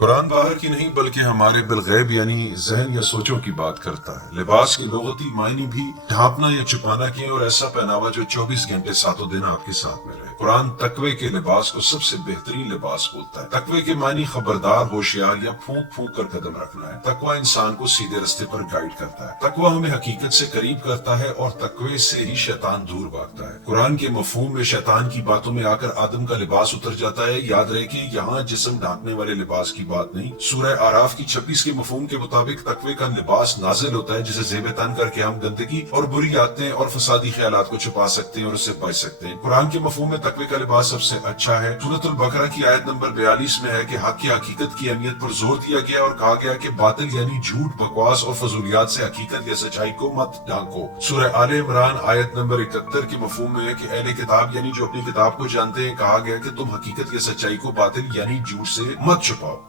कुरान बाहर की नहीं बल्कि हमारे बिलगैब यानी जहन या सोचों की बात करता है। लिबास के लुगती मायने भी ढांपना या छुपाना के और ऐसा पहनावा जो 24 घंटे सातों दिन आपके साथ में रहे। कुरान तकवे के लिबास को सबसे बेहतरीन लिबास बोलता है। तकवे के मायने खबरदार, होशियार या फूंक फूंक कर कदम रखना है। तकवा इंसान को सीधे रास्ते पर गाइड करता है। तकवा हमें हकीकत से करीब करता है और तकवे से ही शैतान दूर भागता है। कुरान के मफहूम में शैतान की बातों में आकर आदम का लिबास उतर जाता है। याद रहे कि यहाँ जिस्म ढांकने वाले लिबास की बात नहीं। सूरह आराफ की 26 के मफहूम के मुताबिक तकवे का लिबास नाजिल होता है जिसे जेब तन करके हम गंदगी और बुरी आदतें और फसादी ख्यालात को छुपा सकते हैं और उससे बच सकते हैं। कुरान के मफहूम में तकवे का लिबास सबसे अच्छा है। सूरतुल बकरा की आयत नंबर 42 में है कि हक की हकीकत की अहमियत पर जोर दिया गया और कहा गया कि बातिल यानी झूठ, बकवास और फजूलियात से हकीकत या सच्चाई को मत ढांको। सूरह आले इमरान आयत नंबर 71 के मफहूम में है कि अहले किताब यानी जो अपनी किताब को जानते हैं, कहा गया कि तुम हकीकत या सच्चाई को बातिल यानी झूठ से मत छुपाओ।